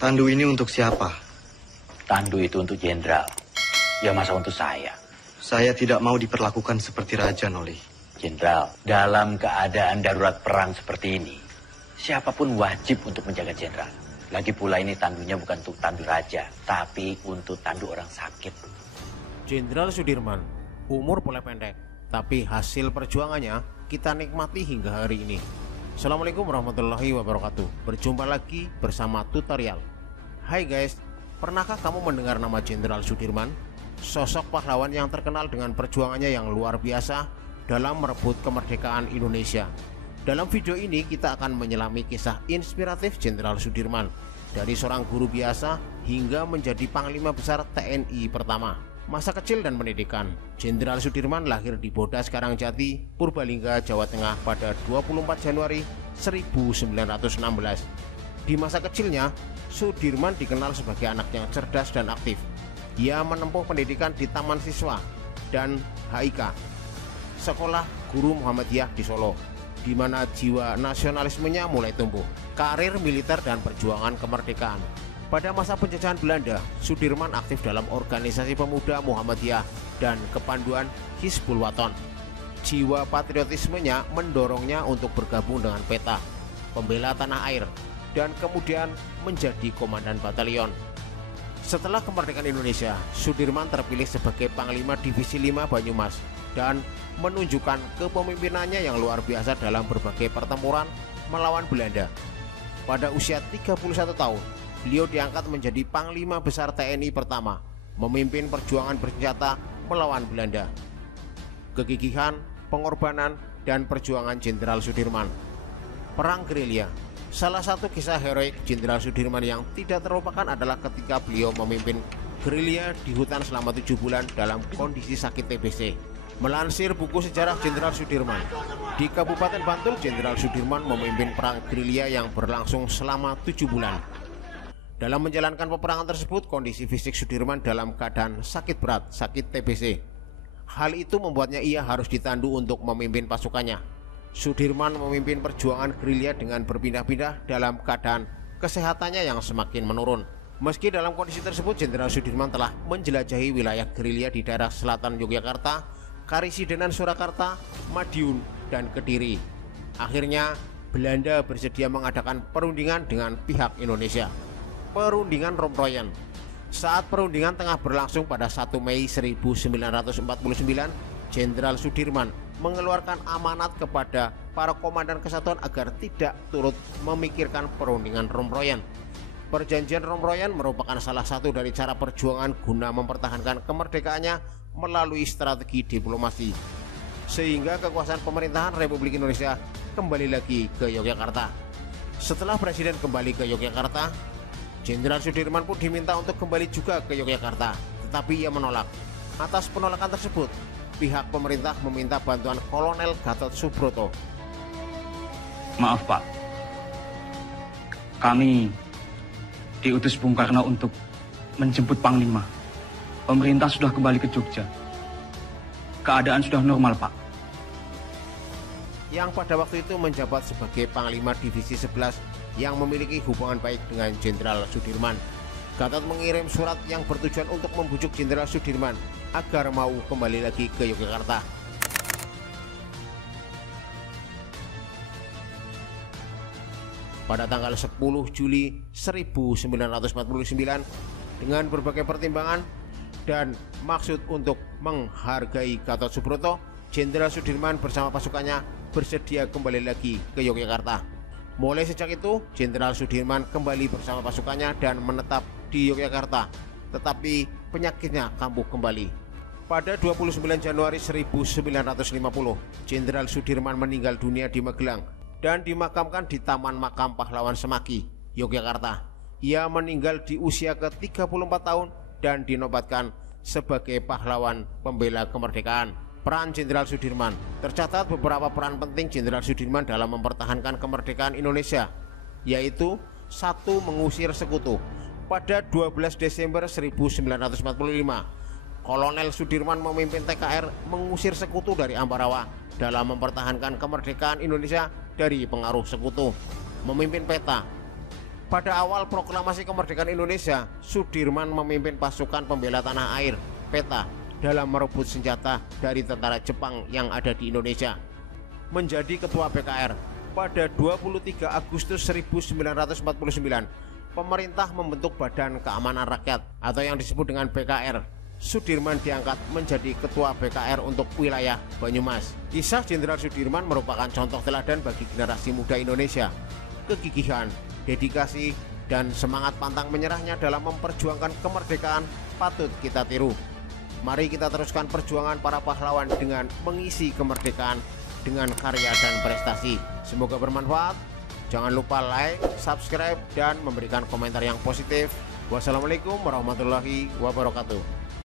Tandu ini untuk siapa? Tandu itu untuk jenderal. Ya masa untuk saya? Saya tidak mau diperlakukan seperti raja, Noli. Jenderal, dalam keadaan darurat perang seperti ini, siapapun wajib untuk menjaga jenderal. Lagi pula ini tandunya bukan untuk tandu raja, tapi untuk tandu orang sakit. Jenderal Sudirman, umur boleh pendek, tapi hasil perjuangannya kita nikmati hingga hari ini. Assalamualaikum warahmatullahi wabarakatuh. Berjumpa lagi bersama tutorial. Hai guys, pernahkah kamu mendengar nama Jenderal Sudirman? Sosok pahlawan yang terkenal dengan perjuangannya yang luar biasa dalam merebut kemerdekaan Indonesia. Dalam video ini kita akan menyelami kisah inspiratif Jenderal Sudirman, dari seorang guru biasa hingga menjadi Panglima Besar TNI pertama. Masa kecil dan pendidikan. Jenderal Sudirman lahir di Bodas Karangjati, Purbalingga, Jawa Tengah pada 24 Januari 1916. Di masa kecilnya, Sudirman dikenal sebagai anak yang cerdas dan aktif. Ia menempuh pendidikan di Taman Siswa dan HIK, Sekolah Guru Muhammadiyah di Solo, di mana jiwa nasionalismenya mulai tumbuh. Karir militer dan perjuangan kemerdekaan. Pada masa penjajahan Belanda, Sudirman aktif dalam organisasi pemuda Muhammadiyah dan kepanduan Hizbul Wathan. Jiwa patriotismenya mendorongnya untuk bergabung dengan PETA, pembela tanah air, dan kemudian menjadi komandan batalion. Setelah kemerdekaan Indonesia, Sudirman terpilih sebagai Panglima Divisi 5 Banyumas dan menunjukkan kepemimpinannya yang luar biasa dalam berbagai pertempuran melawan Belanda. Pada usia 31 tahun, beliau diangkat menjadi Panglima Besar TNI pertama, memimpin perjuangan bersenjata melawan Belanda. Kegigihan, pengorbanan, dan perjuangan Jenderal Sudirman. Perang gerilya. Salah satu kisah heroik Jenderal Sudirman yang tidak terlupakan adalah ketika beliau memimpin gerilya di hutan selama 7 bulan dalam kondisi sakit TBC. Melansir buku sejarah Jenderal Sudirman, di Kabupaten Bantul, Jenderal Sudirman memimpin perang gerilya yang berlangsung selama 7 bulan. Dalam menjalankan peperangan tersebut, kondisi fisik Sudirman dalam keadaan sakit berat, sakit TBC. Hal itu membuatnya ia harus ditandu untuk memimpin pasukannya. Sudirman memimpin perjuangan gerilya dengan berpindah-pindah dalam keadaan kesehatannya yang semakin menurun. Meski dalam kondisi tersebut, Jenderal Sudirman telah menjelajahi wilayah gerilya di daerah selatan Yogyakarta, Karisidenan Surakarta, Madiun, dan Kediri. Akhirnya, Belanda bersedia mengadakan perundingan dengan pihak Indonesia. Perundingan Romroyen. Saat perundingan tengah berlangsung pada 1 Mei 1949, Jenderal Sudirman mengeluarkan amanat kepada para komandan kesatuan agar tidak turut memikirkan perundingan Romroyen. Perjanjian Romroyen merupakan salah satu dari cara perjuangan guna mempertahankan kemerdekaannya melalui strategi diplomasi, sehingga kekuasaan pemerintahan Republik Indonesia kembali lagi ke Yogyakarta. Setelah Presiden kembali ke Yogyakarta, Jenderal Sudirman pun diminta untuk kembali juga ke Yogyakarta, tetapi ia menolak. Atas penolakan tersebut, pihak pemerintah meminta bantuan Kolonel Gatot Subroto. Maaf Pak, kami diutus Bung Karno untuk menjemput Panglima. Pemerintah sudah kembali ke Jogja. Keadaan sudah normal Pak. Yang pada waktu itu menjabat sebagai Panglima Divisi 11 yang memiliki hubungan baik dengan Jenderal Sudirman. Gatot mengirim surat yang bertujuan untuk membujuk Jenderal Sudirman agar mau kembali lagi ke Yogyakarta. Pada tanggal 10 Juli 1949, dengan berbagai pertimbangan dan maksud untuk menghargai Gatot Subroto, Jenderal Sudirman bersama pasukannya bersedia kembali lagi ke Yogyakarta. Mulai sejak itu, Jenderal Sudirman kembali bersama pasukannya dan menetap di Yogyakarta, tetapi penyakitnya kambuh kembali. Pada 29 Januari 1950, Jenderal Sudirman meninggal dunia di Magelang dan dimakamkan di Taman Makam Pahlawan Semaki, Yogyakarta. Ia meninggal di usia ke-34 tahun dan dinobatkan sebagai pahlawan pembela kemerdekaan. Peran Jenderal Sudirman. Tercatat beberapa peran penting Jenderal Sudirman dalam mempertahankan kemerdekaan Indonesia, yaitu 1. Mengusir sekutu. Pada 12 Desember 1945, Kolonel Sudirman memimpin TKR mengusir sekutu dari Ambarawa dalam mempertahankan kemerdekaan Indonesia dari pengaruh sekutu. Memimpin PETA. Pada awal proklamasi kemerdekaan Indonesia, Sudirman memimpin pasukan pembela tanah air, PETA, dalam merebut senjata dari tentara Jepang yang ada di Indonesia. Menjadi ketua PKR pada 23 Agustus 1949, pemerintah membentuk Badan Keamanan Rakyat atau yang disebut dengan BKR. Sudirman diangkat menjadi ketua BKR untuk wilayah Banyumas. Kisah Jenderal Sudirman merupakan contoh teladan bagi generasi muda Indonesia. Kegigihan, dedikasi, dan semangat pantang menyerahnya dalam memperjuangkan kemerdekaan patut kita tiru. Mari kita teruskan perjuangan para pahlawan dengan mengisi kemerdekaan dengan karya dan prestasi. Semoga bermanfaat. Jangan lupa like, subscribe, dan memberikan komentar yang positif. Wassalamualaikum warahmatullahi wabarakatuh.